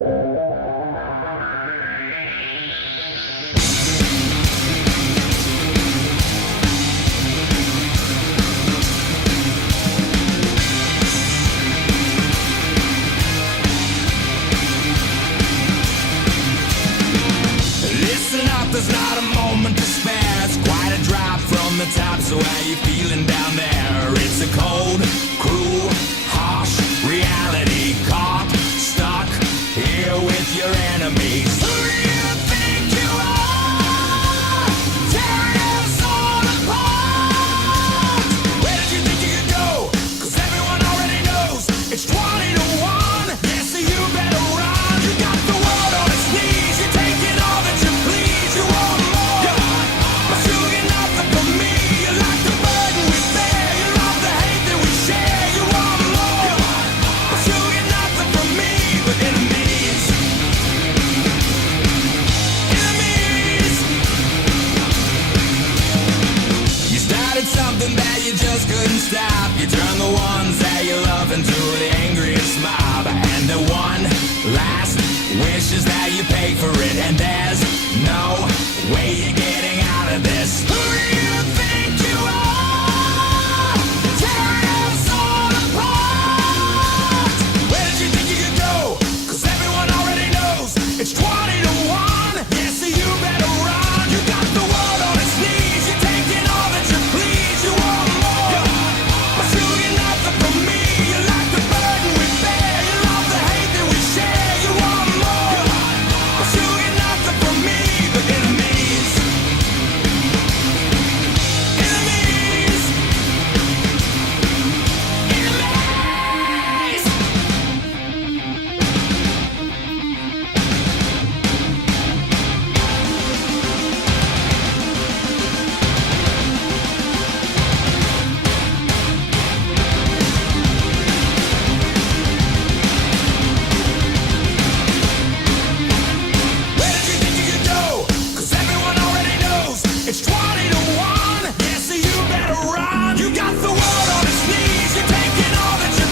Listen up, there's not a moment to spare. It's quite a drop from the top, so how you feeling down there? It's a cold, cruel, harsh reality. Caught, stuck here with your enemies. Who do you think you are? Tearing us all apart. Where did you think you could go? 'Cause everyone already knows it's 20 to 1. Yeah, so you better run. You got the world on its knees. You're taking all that you please. You want more, but you get nothing from me. You like the burden we bear. You love the hate that we share. You want more, but you get nothing from me but enemies. Enemies. You started something that you just couldn't stop. You turned the ones that you love into the angriest mob. And the one last wish is that you pay for it. And there's no way you're getting out of this. Who do you think you are? Tearing us all apart. Where did you think you could go? 'Cause everyone already knows it's 20 to 1. Yeah, so you better run. You got the world on its knees. You're taking all that you please. You want more, but you get nothing from me. You like the burden we bear. You love the hate that we share. You want more, but you get nothing from me but enemies. Enemies. Enemies. Where did you think you could go? 'Cause everyone already knows it's 20